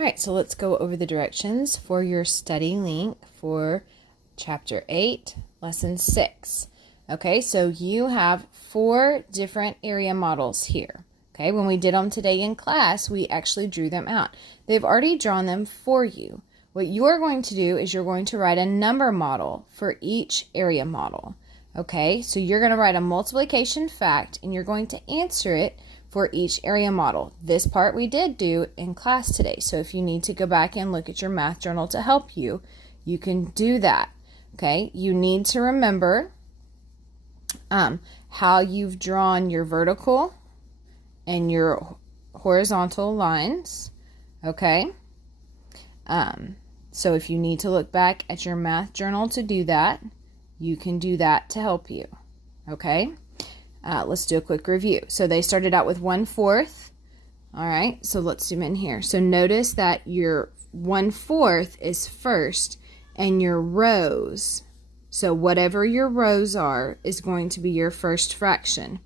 All right, so let's go over the directions for your study link for Chapter 8, Lesson 6. Okay, so you have 4 different area models here. Okay, when we did them today in class, we actually drew them out. They've already drawn them for you. What you're going to do is you're going to write a number model for each area model. Okay, so you're going to write a multiplication fact and you're going to answer it for each area model. This part we did do in class today. So if you need to go back and look at your math journal to help you, you can do that. Okay, you need to remember how you've drawn your vertical and your horizontal lines. Okay, so if you need to look back at your math journal to do that, you can do that to help you. Okay. Let's do a quick review. So they started out with 1/4. All right, so let's zoom in here. So notice that your 1/4 is first and your rows, so whatever your rows are, is going to be your first fraction,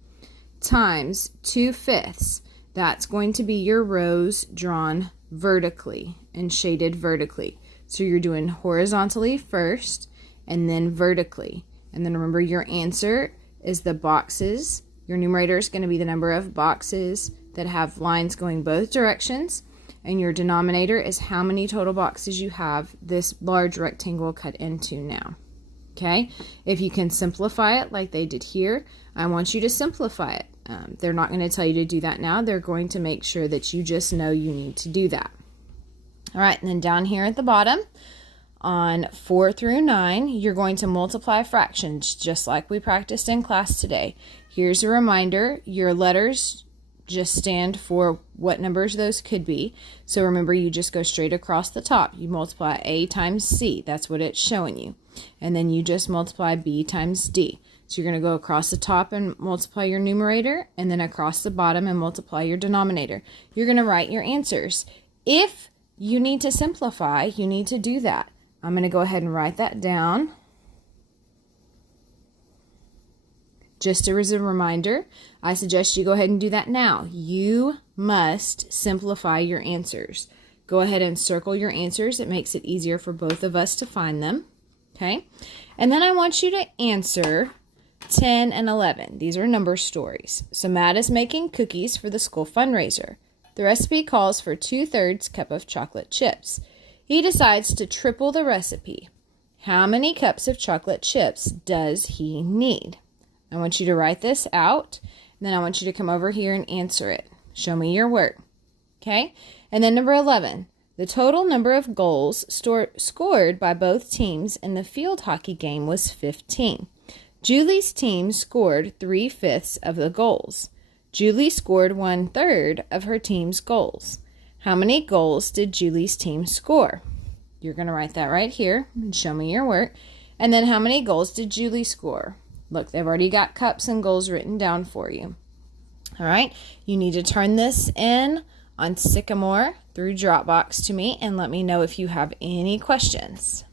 times 2/5. That's going to be your rows drawn vertically and shaded vertically. So you're doing horizontally first and then vertically. And then remember, your answer is the boxes. Your numerator is going to be the number of boxes that have lines going both directions, and your denominator is how many total boxes you have this large rectangle cut into now. Okay, if you can simplify it like they did here, I want you to simplify it. They're not going to tell you to do that now. They're going to make sure that you just know you need to do that. All right, and then down here at the bottom, on 4 through 9, you're going to multiply fractions just like we practiced in class today. Here's a reminder, your letters just stand for what numbers those could be. So remember, you just go straight across the top. You multiply A times C, that's what it's showing you. And then you just multiply B times D. So you're going to go across the top and multiply your numerator, and then across the bottom and multiply your denominator. You're going to write your answers. If you need to simplify, you need to do that. I'm going to go ahead and write that down. Just as a reminder, I suggest you go ahead and do that now. You must simplify your answers. Go ahead and circle your answers. It makes it easier for both of us to find them. Okay? And then I want you to answer 10 and 11. These are number stories. So Matt is making cookies for the school fundraiser. The recipe calls for 2/3 cup of chocolate chips. He decides to triple the recipe. How many cups of chocolate chips does he need? I want you to write this out, and then I want you to come over here and answer it. Show me your work. Okay? And then number 11, the total number of goals scored by both teams in the field hockey game was 15. Julie's team scored 3/5 of the goals. Julie scored 1/3 of her team's goals. How many goals did Julie's team score? You're going to write that right here and show me your work. And then how many goals did Julie score? Look, they've already got cups and goals written down for you. All right, you need to turn this in on Sycamore through Dropbox to me and let me know if you have any questions.